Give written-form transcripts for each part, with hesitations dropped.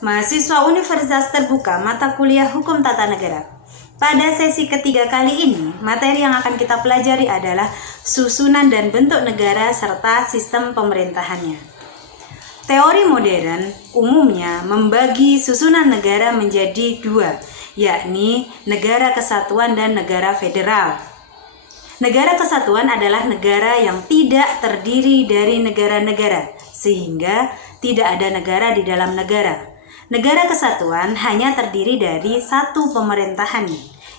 Mahasiswa Universitas Terbuka mata kuliah Hukum Tata Negara. Pada sesi ketiga kali ini, materi yang akan kita pelajari adalah susunan dan bentuk negara serta sistem pemerintahannya. Teori modern umumnya membagi susunan negara menjadi dua, yakni negara kesatuan dan negara federal. Negara kesatuan adalah negara yang tidak terdiri dari negara-negara, sehingga tidak ada negara di dalam negara. Negara kesatuan hanya terdiri dari satu pemerintahan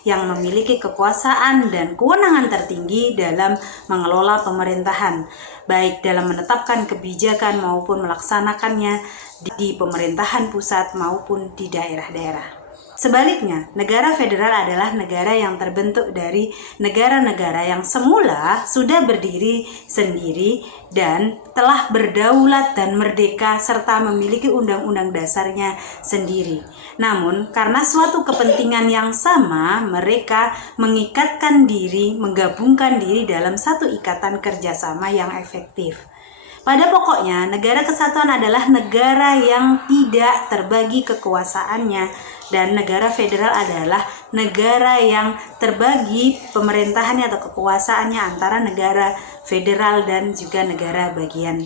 yang memiliki kekuasaan dan kewenangan tertinggi dalam mengelola pemerintahan, baik dalam menetapkan kebijakan maupun melaksanakannya di pemerintahan pusat maupun di daerah-daerah. Sebaliknya, negara federal adalah negara yang terbentuk dari negara-negara yang semula sudah berdiri sendiri dan telah berdaulat dan merdeka serta memiliki undang-undang dasarnya sendiri. Namun, karena suatu kepentingan yang sama, mereka mengikatkan diri, menggabungkan diri dalam satu ikatan kerjasama yang efektif. Pada pokoknya, negara kesatuan adalah negara yang tidak terbagi kekuasaannya, dan negara federal adalah negara yang terbagi pemerintahannya atau kekuasaannya antara negara federal dan juga negara bagian.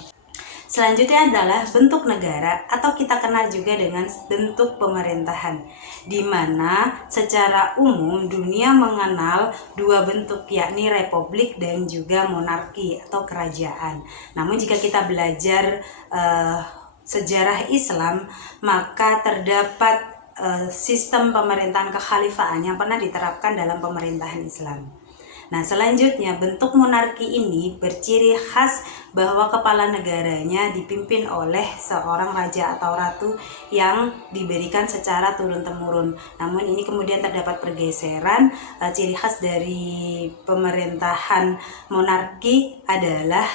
Selanjutnya adalah bentuk negara atau kita kenal juga dengan bentuk pemerintahan, di mana secara umum dunia mengenal dua bentuk, yakni republik dan juga monarki atau kerajaan. Namun jika kita belajar sejarah Islam, maka terdapat sistem pemerintahan kekhalifahan yang pernah diterapkan dalam pemerintahan Islam. Nah, selanjutnya bentuk monarki ini berciri khas bahwa kepala negaranya dipimpin oleh seorang raja atau ratu yang diberikan secara turun-temurun. Namun ini kemudian terdapat pergeseran. Ciri khas dari pemerintahan monarki adalah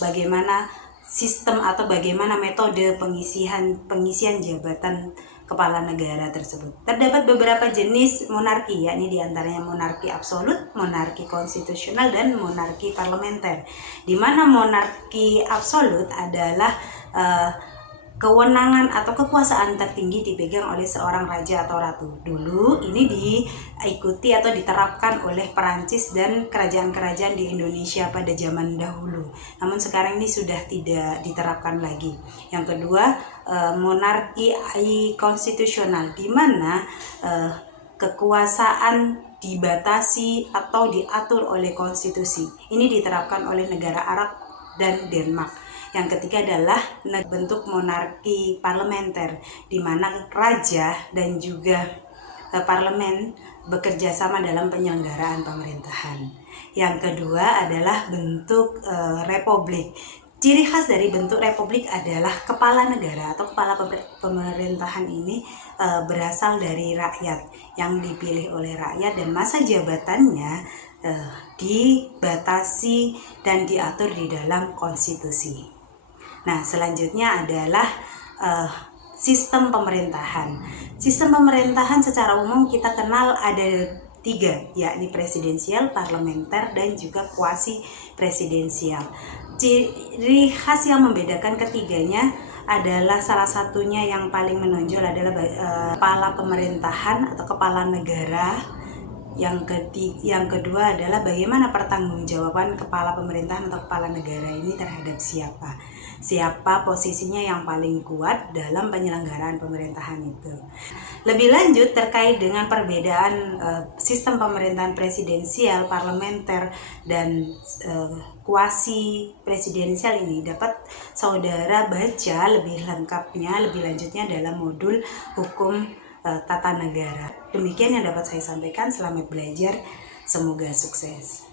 bagaimana sistem atau bagaimana metode pengisian jabatan kepala negara tersebut. Terdapat beberapa jenis monarki, yakni diantaranya monarki absolut, monarki konstitusional, dan monarki parlementer. Di mana monarki absolut adalah kewenangan atau kekuasaan tertinggi dipegang oleh seorang raja atau ratu. Dulu ini diikuti atau diterapkan oleh Perancis dan kerajaan-kerajaan di Indonesia pada zaman dahulu. Namun sekarang ini sudah tidak diterapkan lagi. Yang kedua, monarki konstitusional, di mana kekuasaan dibatasi atau diatur oleh konstitusi. Ini diterapkan oleh negara Arab dan Denmark. Yang ketiga adalah bentuk monarki parlementer, di mana raja dan juga parlemen bekerja sama dalam penyelenggaraan pemerintahan. Yang kedua adalah bentuk republik. Ciri khas dari bentuk republik adalah kepala negara atau kepala pemerintahan ini berasal dari rakyat, yang dipilih oleh rakyat, dan masa jabatannya dibatasi dan diatur di dalam konstitusi. Nah, selanjutnya adalah sistem pemerintahan. Sistem pemerintahan secara umum kita kenal ada tiga, yakni presidensial, parlementer, dan juga kuasi presidensial. Ciri khas yang membedakan ketiganya adalah salah satunya yang paling menonjol adalah kepala pemerintahan atau kepala negara. Yang kedua adalah bagaimana pertanggungjawaban kepala pemerintahan atau kepala negara ini terhadap siapa posisinya yang paling kuat dalam penyelenggaraan pemerintahan itu. Lebih lanjut terkait dengan perbedaan sistem pemerintahan presidensial, parlementer, dan kuasi presidensial ini dapat saudara baca lebih lengkapnya, lebih lanjutnya dalam modul hukum tata negara. Demikian yang dapat saya sampaikan. Selamat belajar, semoga sukses.